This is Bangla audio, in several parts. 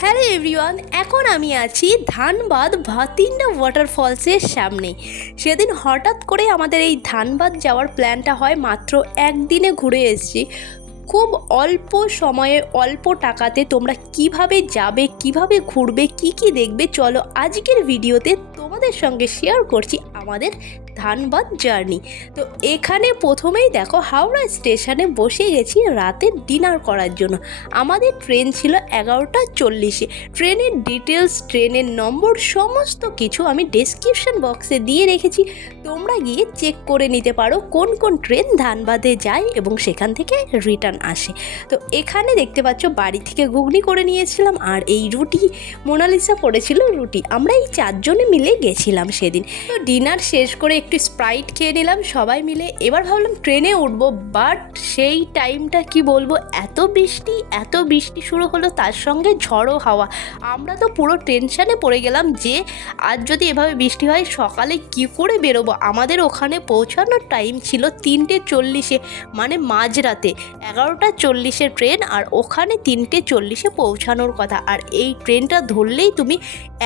হ্যালো এভরিওয়ান, এখন আমি আছি ধানবাদ ভাতিন্ডা ওয়াটারফলসের সামনে। সেদিন হঠাৎ করে আমাদের এই ধানবাদ যাওয়ার প্ল্যানটা হয়, মাত্র একদিনে ঘুরে এসেছি। খুব অল্প সময়ে অল্প টাকাতে তোমরা কিভাবে যাবে, কিভাবে ঘুরবে, কি কি দেখবে, চলো আজকের ভিডিওতে তোমাদের সঙ্গে শেয়ার করছি আমাদের ধানবাদ জার্নি। তো এখানে প্রথমেই দেখো, হাওড়া স্টেশনে বসে গেছি রাতের ডিনার করার জন্য। আমাদের ট্রেন ছিল 11:40-এ। ট্রেনের ডিটেলস, ট্রেনের নম্বর, সমস্ত কিছু আমি ডেসক্রিপশন বক্সে দিয়ে রেখেছি। তোমরা গিয়ে চেক করে নিতে পারো কোন কোন ট্রেন ধানবাদে যায় এবং সেখান থেকে রিটার্ন আসে। তো এখানে দেখতে পাচ্ছ বাড়ি থেকে ঘুগনি করে নিয়েছিলাম, আর এই রুটি মোনালিসা করেছিল রুটি। আমরা এই চারজনে মিলে গেছিলাম সেদিন। তো ডিনার শেষ করে একটু স্প্রাইট খেয়ে নিলাম সবাই মিলে। এবার ভাবলাম ট্রেনে উঠবো, বাট সেই টাইমটা কি বলবো, এত বৃষ্টি শুরু হলো, তার সঙ্গে ঝড়ো হাওয়া। আমরা তো পুরো টেনশানে পড়ে গেলাম যে আজ যদি এভাবে বৃষ্টি হয় সকালে কি করে বেরোবো। আমাদের ওখানে পৌঁছানোর টাইম ছিল 3:40-এ, মানে মাঝরাতে। 11:40-এর ট্রেন, আর ওখানে 3:40-এ পৌঁছানোর কথা। আর এই ট্রেনটা ধরলেই তুমি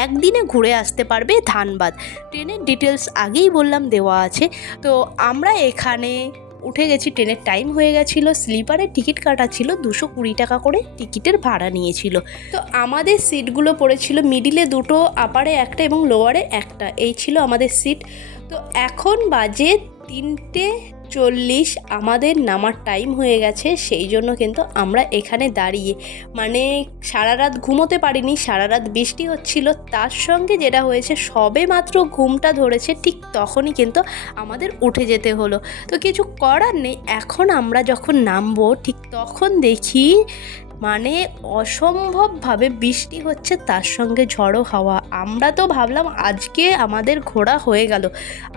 একদিনে ঘুরে আসতে পারবে ধানবাদ। ট্রেনের ডিটেলস আগেই বললাম দেওয়া আছে। তো আমরা এখানে উঠে গেছি, ট্রেনের টাইম হয়ে গেছিলো। স্লিপারের টিকিট কাটা ছিল 220 টাকা করে টিকিটের ভাড়া নিয়েছিল। তো আমাদের সিটগুলো পড়েছিল মিডিলে দুটো, আপারে একটা এবং লোয়ারে একটা, এই ছিল আমাদের সিট। তো এখন বাজে 3:40, আমাদের নামার টাইম হয়ে গেছে। সেই জন্য কিন্তু আমরা এখানে দাঁড়িয়ে, মানে সারা রাত ঘুমোতে পারিনি, সারা রাত বৃষ্টি হচ্ছিল। তার সঙ্গে যেটা হয়েছে, সবে মাত্র ঘুমটা ধরেছে, ঠিক তখনই কিন্তু আমাদের উঠে যেতে হলো। তো কিছু করার নেই। এখন আমরা যখন নামবো ঠিক তখন দেখি মানে অসম্ভবভাবে বৃষ্টি হচ্ছে, তার সঙ্গে ঝড়ো হাওয়া। আমরা তো ভাবলাম আজকে আমাদের ঘোরা হয়ে গেল।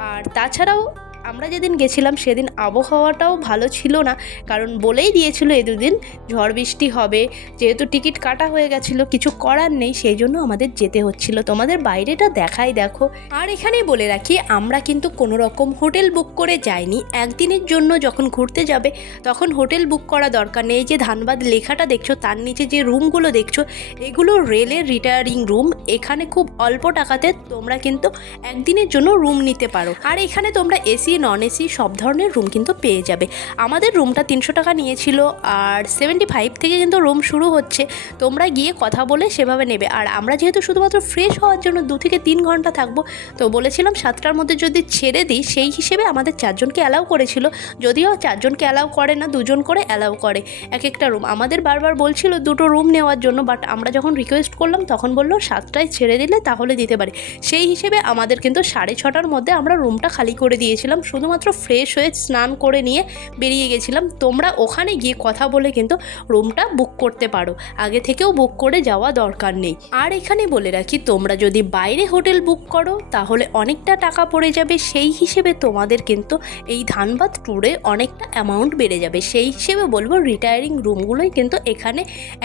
আর তাছাড়াও আমরা যেদিন গেছিলাম সেদিন আবহাওয়াটাও ভালো ছিল না, কারণ বলেই দিয়েছিল এই দুদিন ঝড় বৃষ্টি হবে। যেহেতু টিকিট কাটা হয়ে গেছিলো, কিছু করার নেই, সেই জন্য আমাদের যেতে হচ্ছিল। তোমাদের বাইরেটা দেখাই দেখো। আর এখানেই বলে রাখি, আমরা কিন্তু কোনো রকম হোটেল বুক করে যাইনি। একদিনের জন্য যখন ঘুরতে যাবে তখন হোটেল বুক করা দরকার নেই। যে ধানবাদ লেখাটা দেখছো, তার নিচে যে রুমগুলো দেখছো, এগুলো রেলের রিটায়ারিং রুম। এখানে খুব অল্প টাকাতে তোমরা কিন্তু একদিনের জন্য রুম নিতে পারো। আর এখানে তোমরা এসি, নন এসি সব ধরনের রুম কিন্তু পেয়ে যাবে। আমাদের রুমটা 300 টাকা নিয়েছিল, আর 75 থেকে কিন্তু রুম শুরু হচ্ছে। তোমরা গিয়ে কথা বলে সেভাবে নেবে। আর আমরা যেহেতু শুধুমাত্র ফ্রেশ হওয়ার জন্য 2 থেকে 3 ঘন্টা থাকবো, তো বলেছিলাম 7টার মধ্যে যদি ছেড়ে দিই, সেই হিসেবে আমাদের 4 জনকে অ্যালাউ করেছিল। যদিও 4 জনকে অ্যালাউ করে না, 2 জন করে অ্যালাউ করে এক একটা রুম। আমাদের বারবার বলছিল 2টো রুম নেওয়ার জন্য, বাট আমরা যখন রিকোয়েস্ট করলাম তখন বললো 7টায় ছেড়ে দিলে তাহলে দিতে পারে। সেই হিসেবে আমাদের কিন্তু 6:30টার মধ্যে আমরা রুমটা খালি করে দিয়েছিলাম। শুধুমাত্র ফ্রেশ হয়ে স্নান করে নিয়ে বেরিয়ে গেছিলাম। তোমরা ওখানে গিয়ে কথা বলে কিন্তু রুমটা বুক করতে পারো, আগে থেকেও বুক করে যাওয়া দরকার নেই। আর এখানে বলে রাখি, তোমরা যদি বাইরে হোটেল বুক করো তাহলে অনেকটা টাকা পড়ে যাবে। সেই হিসেবে তোমাদের কিন্তু এই ধানবাদ ট্যুরে অনেকটা অ্যামাউন্ট বেড়ে যাবে। সেই হিসেবে বলবো রিটায়ারিং রুমগুলোই কিন্তু এখানে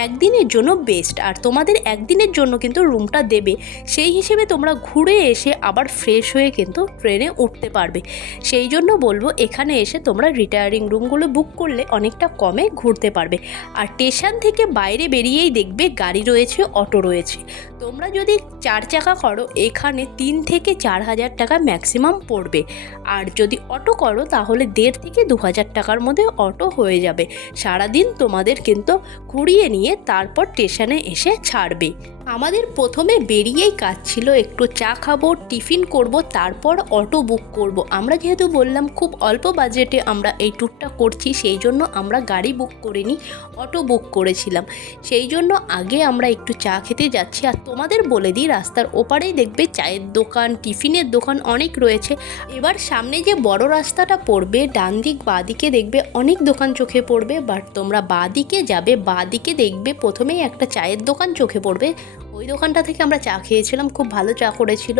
একদিনের জন্য বেস্ট। আর তোমাদের একদিনের জন্য কিন্তু রুমটা দেবে, সেই হিসেবে তোমরা ঘুরে এসে আবার ফ্রেশ হয়ে কিন্তু ট্রেনে উঠতে পারবে। সেই জন্য বলবো এখানে এসে তোমরা রিটায়ারিং রুমগুলো বুক করলে অনেকটা কমে ঘুরতে পারবে। আর স্টেশন থেকে বাইরে বেরিয়েই দেখবে গাড়ি রয়েছে, অটো রয়েছে। তোমরা যদি 4 চাকা করো এখানে 3 থেকে 4 হাজার টাকা ম্যাক্সিমাম পড়বে। আর যদি অটো করো তাহলে 1.5 থেকে 2 হাজার টাকার মধ্যে অটো হয়ে যাবে। সারাদিন তোমাদের কিন্তু ঘুরিয়ে নিয়ে তারপর স্টেশনে এসে ছাড়বে। আমাদের প্রথমে বেরিয়েই কাজ ছিল একটু চা খাবো, টিফিন করব, তারপর অটো বুক করব। আমরা যেহেতু বললাম খুব অল্প বাজেটে আমরা এই ট্যুরটা করছি, সেই জন্য আমরা গাড়ি বুক করিনি, অটো বুক করেছিলাম। সেই জন্য আগে আমরা একটু চা খেতে যাচ্ছি। আর তোমাদের বলে দিই, রাস্তার ওপারেই দেখবে চায়ের দোকান, টিফিনের দোকান অনেক রয়েছে। এবার সামনে যে বড় রাস্তাটা পড়বে, ডান দিক বাঁ দিকে দেখবে অনেক দোকান চোখে পড়বে। বাট তোমরা বাঁ দিকে যাবে, বাঁ দিকে দেখবে প্রথমেই একটা চায়ের দোকান চোখে পড়বে। ওই দোকানটা থেকে আমরা চা খেয়েছিলাম, খুব ভালো চা করেছিল।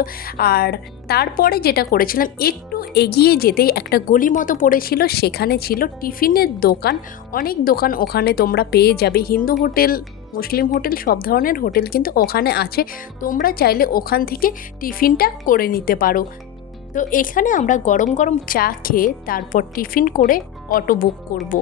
আর তারপরে যেটা করেছিলাম, একটু এগিয়ে যেতেই একটা গলি মতো পড়েছিল, সেখানে ছিল টিফিনের দোকান। অনেক দোকান ওখানে তোমরা পেয়ে যাবে, হিন্দু হোটেল, মুসলিম হোটেল, সব ধরনের হোটেল কিন্তু ওখানে আছে। তোমরা চাইলে ওখান থেকে টিফিনটা করে নিতে পারো। তো এখানে আমরা গরম গরম চা খেয়ে তারপর টিফিন করে অটো বুক করব।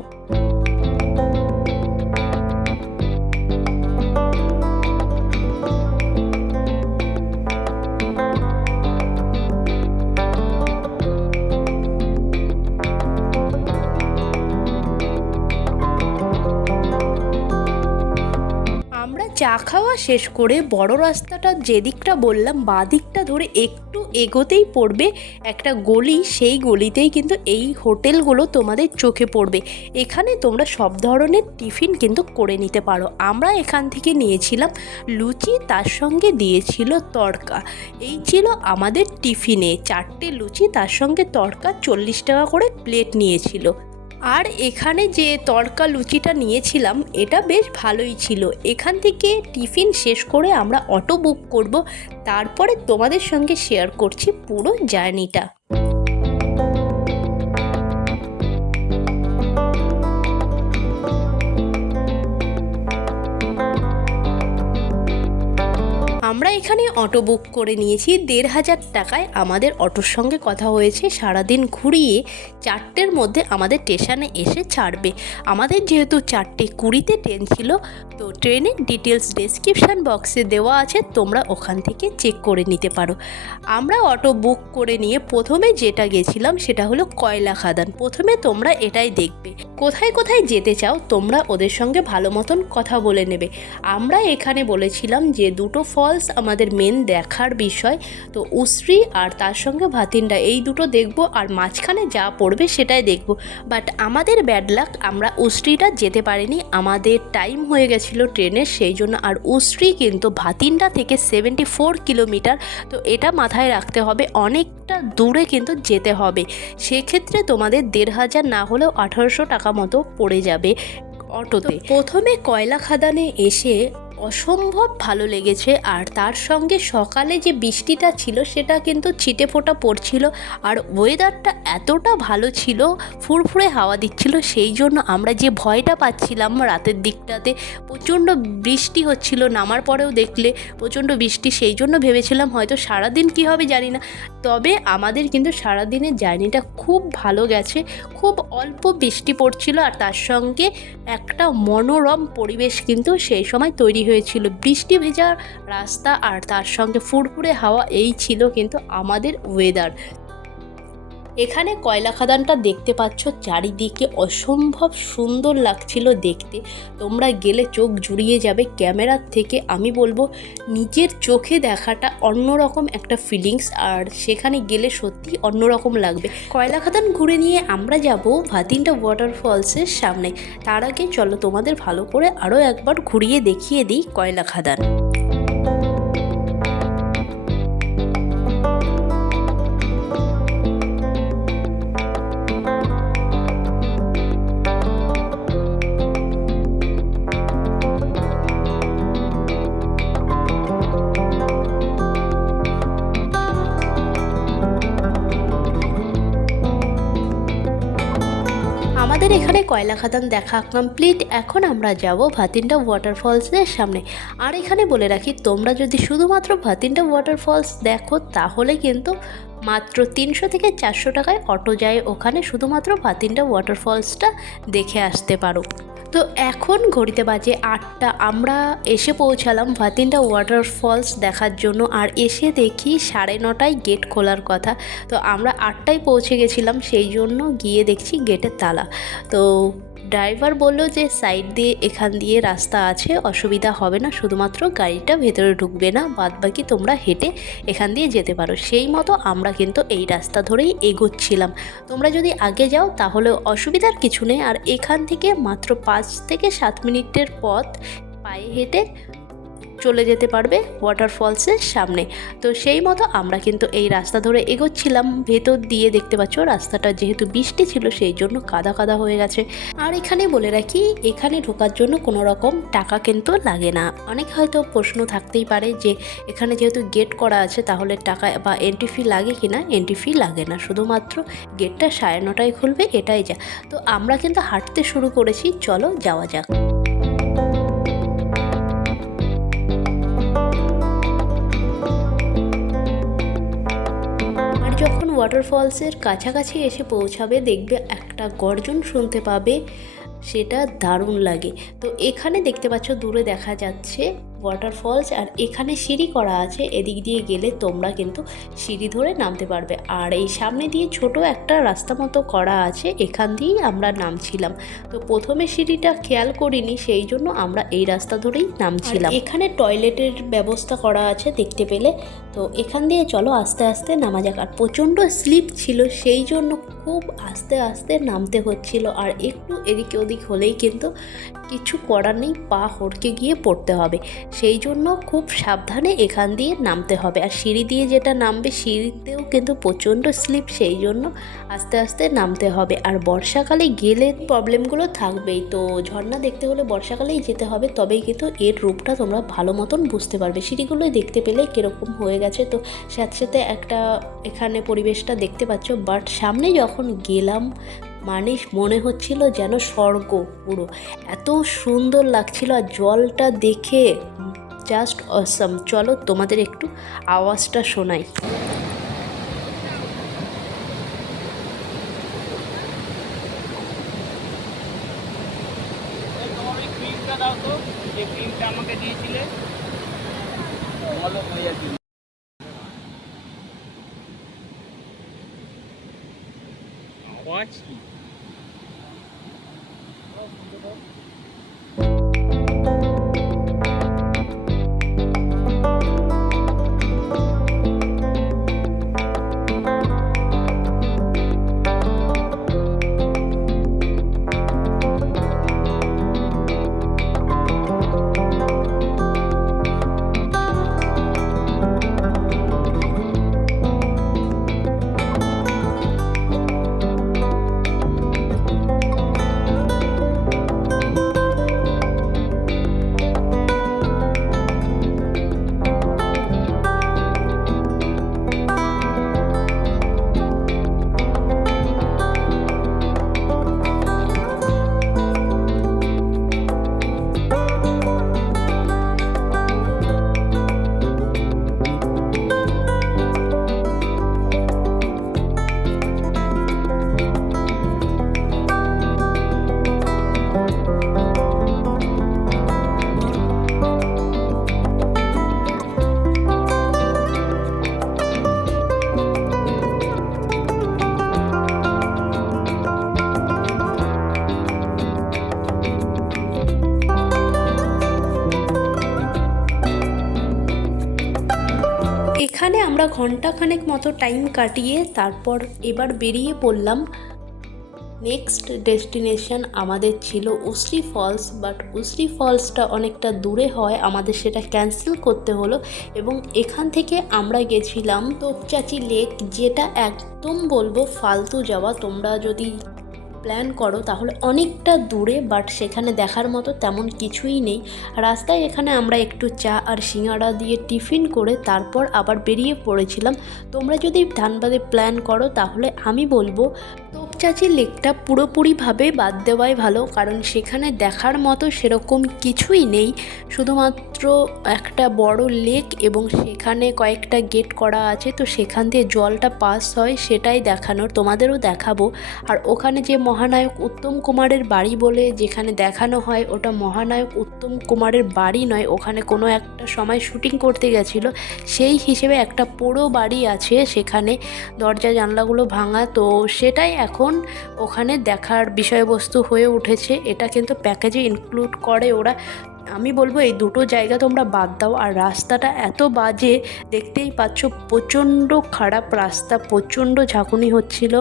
চা খাওয়া শেষ করে বড় রাস্তাটা যেদিকটা বললাম বাঁ দিকটা ধরে একটু এগোতেই পড়বে একটা গলি, সেই গলিতেই কিন্তু এই হোটেলগুলো তোমাদের চোখে পড়বে। এখানে তোমরা সব ধরনের টিফিন কিন্তু করে নিতে পারো। আমরা এখান থেকে নিয়েছিলাম লুচি, তার সঙ্গে দিয়েছিল তড়কা। এই ছিল আমাদের টিফিনে, 4টে লুচি তার সঙ্গে তড়কা, 40 টাকা করে প্লেট নিয়েছিল। আর এখানে যে তড়কা লুচিটা নিয়েছিলাম এটা বেশ ভালোই ছিল। এখান থেকে টিফিন শেষ করে আমরা অটো বুক করব, তারপরে তোমাদের সঙ্গে শেয়ার করছি পুরো জার্নিটা। আমরা এখানে অটো বুক করে নিয়েছি 1500 টাকায়। আমাদের অটোর সঙ্গে কথা হয়েছে সারাদিন ঘুরিয়ে 4টের মধ্যে আমাদের স্টেশনে এসে ছাড়বে। আমাদের যেহেতু 4:20 ট্রেন ছিল, তো ট্রেনের ডিটেলস ডেসক্রিপশান বক্সে দেওয়া আছে, তোমরা ওখান থেকে চেক করে নিতে পারো। আমরা অটো বুক করে নিয়ে প্রথমে যেটা গেছিলাম সেটা হলো কয়লা খাদান। প্রথমে তোমরা এটাই দেখবে, কোথায় কোথায় যেতে চাও তোমরা ওদের সঙ্গে ভালো মতন কথা বলে নেবে। আমরা এখানে বলেছিলাম যে দুটো ফলস আমাদের মেন দেখার বিষয়, তো উসরি আর তার সঙ্গে ভাতিন্ডা এই দুটো দেখব, আর মাঝখানে যা পড়বে সেটাই দেখব। বাট আমাদের ব্যাড লাক, আমরা উসরিটা যেতে পারিনি, আমাদের টাইম হয়ে গেছিল ট্রেনের, সেই জন্য। আর উসরি কিন্তু ভাতিন্ডা থেকে 74 কিলোমিটার, তো এটা মাথায় রাখতে হবে, অনেকটা দূরে কিন্তু যেতে হবে। সেক্ষেত্রে তোমাদের 1500 না হলেও 1800 টাকা মতো পড়ে যাবে অটোতে। প্রথমে কয়লা খাদানে এসে অসম্ভব ভালো লেগেছে, আর তার সঙ্গে সকালে যে বৃষ্টিটা ছিল সেটা কিন্তু ছিটে ফোঁটা পড়ছিল, আর ওয়েদারটা এতটা ভালো ছিল, ফুরফুরে হাওয়া দিচ্ছিল, সেই জন্য আমরা যে ভয়টা পাচ্ছিলাম রাতের দিকটাতে প্রচণ্ড বৃষ্টি হচ্ছিল, নামার পরেও দেখলে প্রচণ্ড বৃষ্টি, সেই জন্য ভেবেছিলাম হয়তো সারাদিন কী হবে জানি না। তবে আমাদের কিন্তু সারাদিনের জার্নিটা খুব ভালো গেছে, খুব অল্প বৃষ্টি পড়ছিল, আর তার সঙ্গে একটা মনোরম পরিবেশ কিন্তু সেই সময় তৈরি হয়েছিল। বৃষ্টি ভেজা রাস্তা আর তার সঙ্গে ফুরফুরে হাওয়া, এই ছিল কিন্তু আমাদের ওয়েদার। এখানে কয়লা খাদানটা দেখতে পাচ্ছ, চারিদিকে অসম্ভব সুন্দর লাগছিল দেখতে। তোমরা গেলে চোখ জুড়িয়ে যাবে। ক্যামেরার থেকে আমি বলবো নিজের চোখে দেখাটা অন্যরকম একটা ফিলিংস, আর সেখানে গেলে সত্যি অন্যরকম লাগবে। কয়লা খাদান ঘুরে নিয়ে আমরা যাব ভাতিন্ডা ওয়াটারফলসের সামনে। তার আগে চলো তোমাদের ভালো করে আরও একবার ঘুরিয়ে দেখিয়ে দিই কয়লা খাদান। আমাদের এখানে কয়লা খাদান দেখা কমপ্লিট। এখন আমরা যাব ভাতিন্ডা ওয়াটারফলসের সামনে। আর এখানে বলে রাখি, তোমরা যদি শুধুমাত্র ভাতিন্ডা ওয়াটারফলস দেখো তাহলে কিন্তু মাত্র 300 থেকে 400 টাকায় অটো যায় ওখানে, শুধুমাত্র ভাতিন্ডা ওয়াটারফলসটা দেখে আসতে পারো। তো এখন ঘড়িতে বাজে 8টা। আমরা এসে পৌঁছালাম ভাতিন্ডা ওয়াটারফলস দেখার জন্য, আর এসে দেখি 9:30টায় গেট খোলার কথা। তো আমরা 8টায় পৌঁছে গেছিলাম, সেই জন্য গিয়ে দেখছি গেটের তালা। তো ড্রাইভার বলল যে সাইড দিয়ে এখান দিয়ে রাস্তা আছে, অসুবিধা হবে না, শুধুমাত্র গাড়িটা ভেতরে ঢুকবে না, বাদবাকি তোমরা হেঁটে এখান দিয়ে যেতে পারো। সেই মতো আমরা কিন্তু এই রাস্তা ধরেই এগোচ্ছিলাম। তোমরা যদি আগে যাও তাহলে অসুবিধার কিছু নেই, আর এখান থেকে মাত্র 5 থেকে 7 মিনিটের পথ পায়ে হেঁটে চলে যেতে পারবে ওয়াটারফলসের সামনে। তো সেই মতো আমরা কিন্তু এই রাস্তা ধরে এগোচ্ছিলাম। ভেতর দিয়ে দেখতে পাচ্ছ রাস্তাটা যেহেতু বৃষ্টি ছিল সেই জন্য কাদা কাদা হয়ে গেছে। আর এখানে বলে রাখি, এখানে ঢোকার জন্য কোনো রকম টাকা কিন্তু লাগে না। অনেক হয়তো প্রশ্ন থাকতেই পারে যে এখানে যেহেতু গেট করা আছে তাহলে টাকা বা এন্ট্রি ফি লাগে কি না। এন্ট্রি ফি লাগে না, শুধুমাত্র গেটটা 9:30টায় খুলবে, এটাই যা। তো আমরা কিন্তু হাঁটতে শুরু করেছি, চলো যাওয়া যাক। যখন ওয়াটারফলসের কাছাকাছি এসে পৌঁছাবে দেখবে একটা গর্জন শুনতে পাবে, সেটা দারুণ লাগে। তো এখানে দেখতে পাচ্ছ দূরে দেখা যাচ্ছে ওয়াটারফলস, আর এখানে সিঁড়ি করা আছে, এদিক দিয়ে গেলে তোমরা কিন্তু সিঁড়ি ধরে নামতে পারবে। আর এই সামনে দিয়ে ছোট একটা রাস্তা মতো করা আছে, এখান দিয়েই আমরা নামছিলাম। তো প্রথমে সিঁড়িটা খেয়াল করিনি, সেই জন্য আমরা এই রাস্তা ধরেই নামছিলাম। এখানে টয়লেটের ব্যবস্থা করা আছে দেখতে পেলে। তো এখান দিয়ে চলো আস্তে আস্তে নামা যাক। আর প্রচণ্ড স্লিপ ছিল, সেই জন্য খুব আস্তে আস্তে নামতে হচ্ছিল, আর একটু এদিক ওদিক হলেই কিন্তু কিছু করার নেই, পা হড়কে গিয়ে পড়তে হবে। সেই জন্য খুব সাবধানে এখান দিয়ে নামতে হবে। আর সিঁড়ি দিয়ে যেটা নামবে, সিঁড়িতেও কিন্তু প্রচণ্ড স্লিপ, সেই জন্য আস্তে আস্তে নামতে হবে। আর বর্ষাকালে গেলে প্রবলেমগুলো থাকবেই। তো ঝর্ণা দেখতে হলে বর্ষাকালেই যেতে হবে, তবেই কিন্তু এর রূপটা তোমরা ভালো মতন বুঝতে পারবে। সিঁড়িগুলোই দেখতে পেলে কীরকম হয়ে গেছে, তো সাথে সাথে একটা এখানে পরিবেশটা দেখতে পাচ্ছ। বাট সামনে যখন গেলাম মানে মনে হচ্ছিল যেন স্বর্গ, পুরো এত সুন্দর লাগছিল। আর জলটা দেখে জাস্ট অসাম। চলো তোমাদের একটু আওয়াজটা শোনাই। দাও তো, যে ক্রিমটা আমাকে দিয়েছিলে মলম হয়ে যাচ্ছে। আওয়াজ কি? এখানে আমরা ঘন্টাখানেক মতো টাইম কাটিয়ে তারপর এবার বেরিয়ে পড়লাম। নেক্সট ডেস্টিনেশন আমাদের ছিল উসরি ফলস, বাট উসরি ফলসটা অনেকটা দূরে হয়, আমাদের সেটা ক্যান্সেল করতে হলো। এবং এখান থেকে আমরা গেছিলাম তোপচাঁচি লেক, যেটা একদম বলবো ফালতু যাওয়া। তোমরা যদি প্ল্যান করো তাহলে অনেকটা দূরে, বাট সেখানে দেখার মতো তেমন কিছুই নেই। রাস্তায় এখানে আমরা একটু চা আর সিঙ্গাড়া দিয়ে টিফিন করে তারপর আবার বেরিয়ে পড়েছিলাম। তোমরা যদি ধানবাদে প্ল্যান করো তাহলে আমি বলবো তোপচাঁচি লেকটা পুরোপুরিভাবে বাদ দেওয়াই ভালো, কারণ সেখানে দেখার মতো সেরকম কিছুই নেই। শুধুমাত্র একটা বড় লেক এবং সেখানে কয়েকটা গেট করা আছে, তো সেখান দিয়ে জলটা পাস হয় সেটাই দেখানোর, তোমাদেরও দেখাবো। আর ওখানে যে মহানায়ক উত্তম কুমারের বাড়ি বলে যেখানে দেখানো হয়, ওটা মহানায়ক উত্তম কুমারের বাড়ি নয়, ওখানে কোনো একটা সময় শুটিং করতে গেছিলো, সেই হিসেবে একটা পোড়ো বাড়ি আছে, সেখানে দরজা জানলাগুলো ভাঙা। তো সেটাই এখন ওখানে দেখার বিষয়বস্তু হয়ে উঠেছে। এটা কিন্তু প্যাকেজে ইনক্লুড করে ওরা। আমি বলবো এই দুটো জায়গা তোমরা বাদ দাও। আর রাস্তাটা এত বাজে, দেখতেই পাচ্ছ প্রচণ্ড খারাপ রাস্তা, প্রচণ্ড ঝাঁকুনি হচ্ছিল।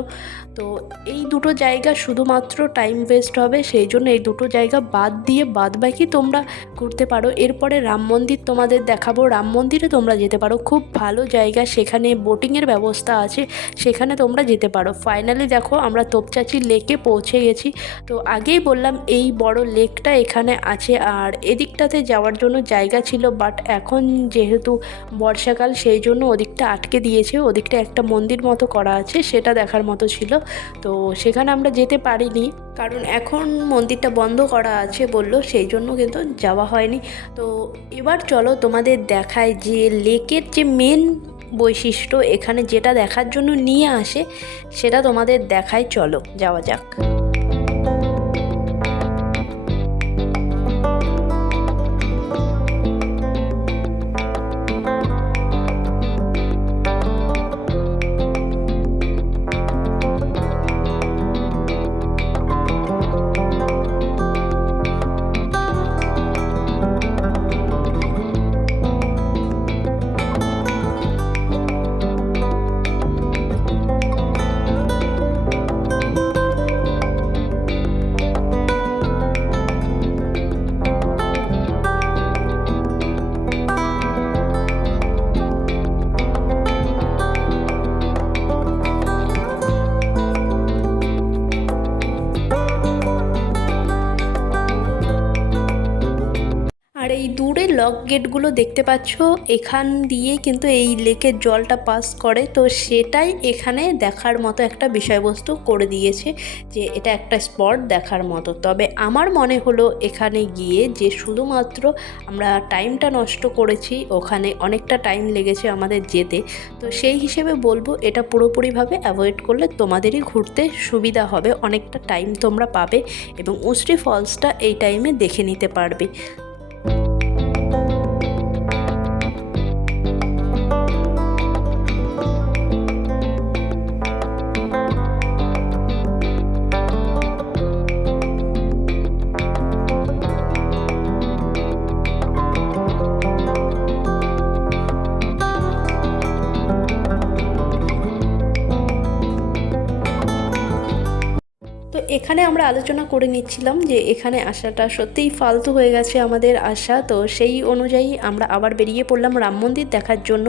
তো এই দুটো জায়গা শুধুমাত্র টাইম ওয়েস্ট হবে, সেই জন্য এই দুটো জায়গা বাদ দিয়ে বাদ বাকি তোমরা ঘুরতে পারো। এরপরে রাম মন্দির তোমাদের দেখাবো, রাম মন্দিরে তোমরা যেতে পারো, খুব ভালো জায়গা, সেখানে বোটিংয়ের ব্যবস্থা আছে, সেখানে তোমরা যেতে পারো। ফাইনালি দেখো আমরা তোপচাঁচি লেকে পৌঁছে গেছি। তো আগেই বললাম এই বড় লেকটা এখানে আছে, আর এদিকটাতে যাওয়ার জন্য জায়গা ছিল, বাট এখন যেহেতু বর্ষাকাল সেই জন্য ওদিকটা আটকে দিয়েছে। ওদিকটা একটা মন্দির মতো করা আছে, সেটা দেখার মতো ছিল, তো সেখানে আমরা যেতে পারিনি, কারণ এখন মন্দিরটা বন্ধ করা আছে বললো, সেই জন্য কিন্তু যাওয়া হয়নি। তো এবার চলো তোমাদের দেখায় যে লেকের যে মেন বৈশিষ্ট্য এখানে যেটা দেখার জন্য নিয়ে আসে সেটা তোমাদের দেখায়। চলো যাওয়া যাক। লক গেটগুলো দেখতে পাচ্ছ, এখান দিয়ে কিন্তু এই লেকের জলটা পাস করে, তো সেটাই এখানে দেখার মতো একটা বিষয়বস্তু করে দিয়েছে যে এটা একটা স্পট দেখার মতো। তবে আমার মনে হলো এখানে গিয়ে যে শুধুমাত্র আমরা টাইমটা নষ্ট করেছি, ওখানে অনেকটা টাইম লেগেছে আমাদের যেতে, তো সেই হিসেবে বলবো এটা পুরোপুরিভাবে অ্যাভয়েড করলে তোমাদেরই ঘুরতে সুবিধা হবে, অনেকটা টাইম তোমরা পাবে এবং উশ্রী ফলসটা এই টাইমে দেখে নিতে পারবে। তো এখানে আমরা আলোচনা করে নিচ্ছিলাম যে এখানে আসাটা সত্যিই ফালতু হয়ে গেছে আমাদের আসা, তো সেই অনুযায়ী আমরা আবার বেরিয়ে পড়লাম রাম মন্দির দেখার জন্য।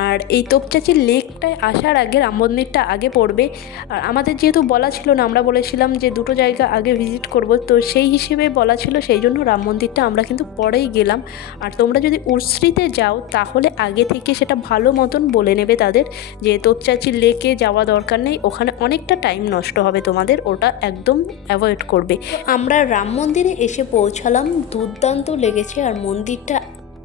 আর এই তোপচাঁচির লেকটায় আসার আগে রাম মন্দিরটা আগে পড়বে, আর আমাদের যেহেতু বলা ছিল না, আমরা বলেছিলাম যে দুটো জায়গা আগে ভিজিট করব, তো সেই হিসেবে বলা ছিল, সেই জন্য রাম মন্দিরটা আমরা কিন্তু পরেই গেলাম। আর তোমরা যদি উশ্রীতে যাও তাহলে আগে থেকে সেটা ভালো মতন বলে নেবে তাদের যে তোপচাঁচির লেকে যাওয়া দরকার নেই, ওখানে অনেকটা টাইম নষ্ট হবে তোমাদের, ওটা একদম অ্যাভয়েড করবে। আমরা রাম মন্দিরে এসে পৌঁছালাম, দুর্দান্ত লেগেছে আর মন্দিরটা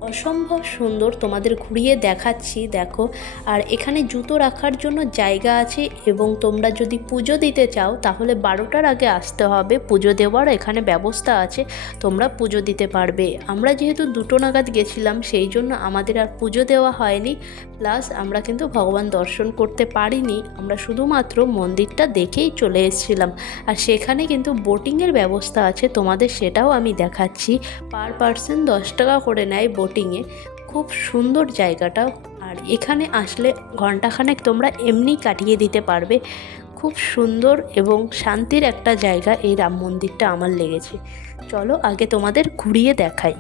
অসম্ভব সুন্দর, তোমাদের ঘুরিয়ে দেখাচ্ছি দেখো। আর এখানে জুতো রাখার জন্য জায়গা আছে এবং তোমরা যদি পুজো দিতে চাও তাহলে 12টার আগে আসতে হবে, পুজো দেওয়ার এখানে ব্যবস্থা আছে, তোমরা পুজো দিতে পারবে। আমরা যেহেতু 2টো নাগাদ গেছিলাম সেই জন্য আমাদের আর পুজো দেওয়া হয়নি, প্লাস আমরা কিন্তু ভগবান দর্শন করতে পারিনি, আমরা শুধুমাত্র মন্দিরটা দেখেই চলে এসেছিলাম। আর সেখানে কিন্তু বোটিংয়ের ব্যবস্থা আছে, তোমাদের সেটাও আমি দেখাচ্ছি, পার পার্সন 10 টাকা করে নেয় বোটিংয়ে, খুব সুন্দর জায়গাটা। আর এখানে আসলে ঘন্টাখানেক তোমরা এমনি কাটিয়ে দিতে পারবে, খুব সুন্দর এবং শান্তির একটা জায়গা এই রাম মন্দিরটা আমার লেগেছে। চলো আগে তোমাদের ঘুরিয়ে দেখাই।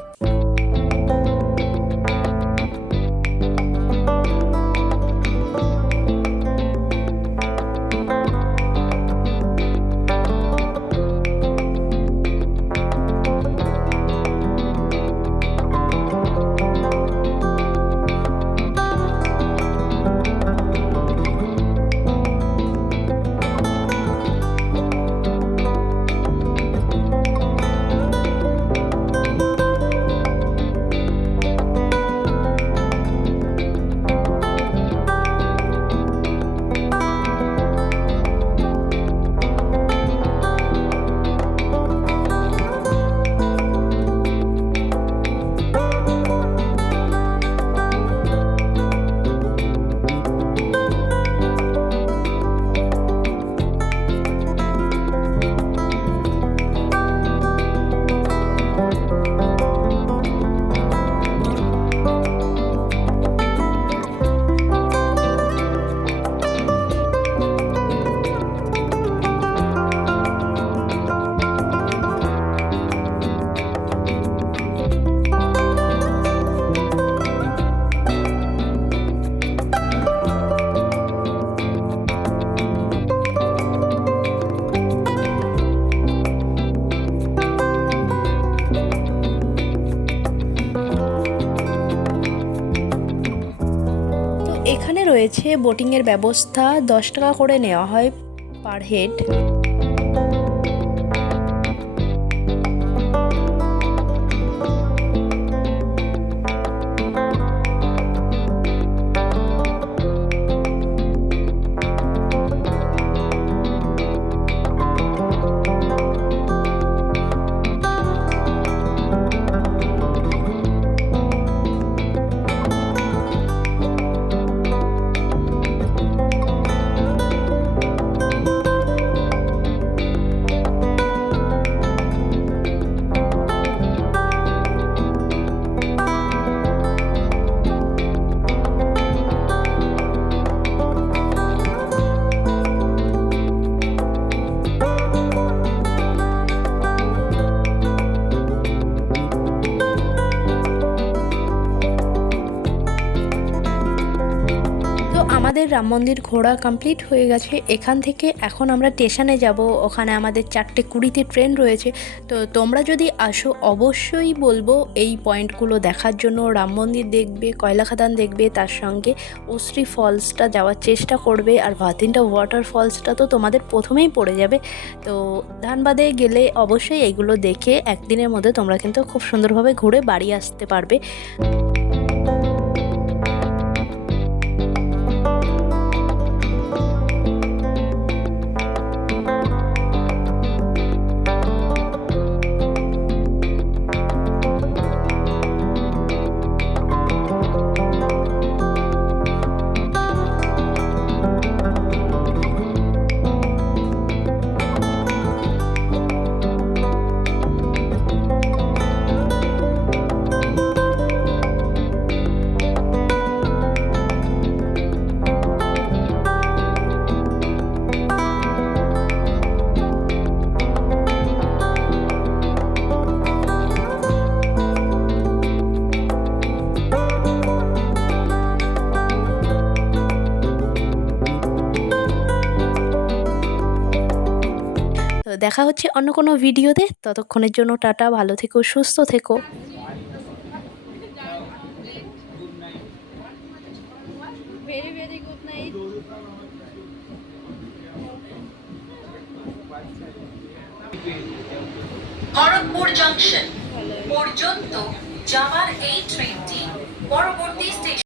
এখানে রয়েছে বোটিংয়ের ব্যবস্থা, 10 টাকা করে নেওয়া হয় পার হেড। আমাদের রাম মন্দির ঘোরা কমপ্লিট হয়ে গেছে। এখান থেকে এখন আমরা স্টেশনে যাব, ওখানে আমাদের 4:20-তে ট্রেন রয়েছে। তো তোমরা যদি আসো অবশ্যই বলবো এই পয়েন্টগুলো দেখার জন্য। রাম মন্দির দেখবে, কয়লা খাদান দেখবে, তার সঙ্গে উশ্রী ফলসটা যাওয়ার চেষ্টা করবে। আর ভাতিন্ডা ওয়াটার ফলসটা তো তোমাদের প্রথমেই পড়ে যাবে। তো ধানবাদে গেলে অবশ্যই এইগুলো দেখে একদিনের মধ্যে তোমরা কিন্তু খুব সুন্দরভাবে ঘুরে বাড়ি আসতে পারবে। তো দেখা হচ্ছে অন্য কোনো ভিডিওতে। ততক্ষণের জন্য টাটা, ভালো থেকো, সুস্থ থেকো। Very very good night. Kharagpur junction পর্যন্ত যাওয়ার এই ট্রেনটি পরবর্তী স্টেশন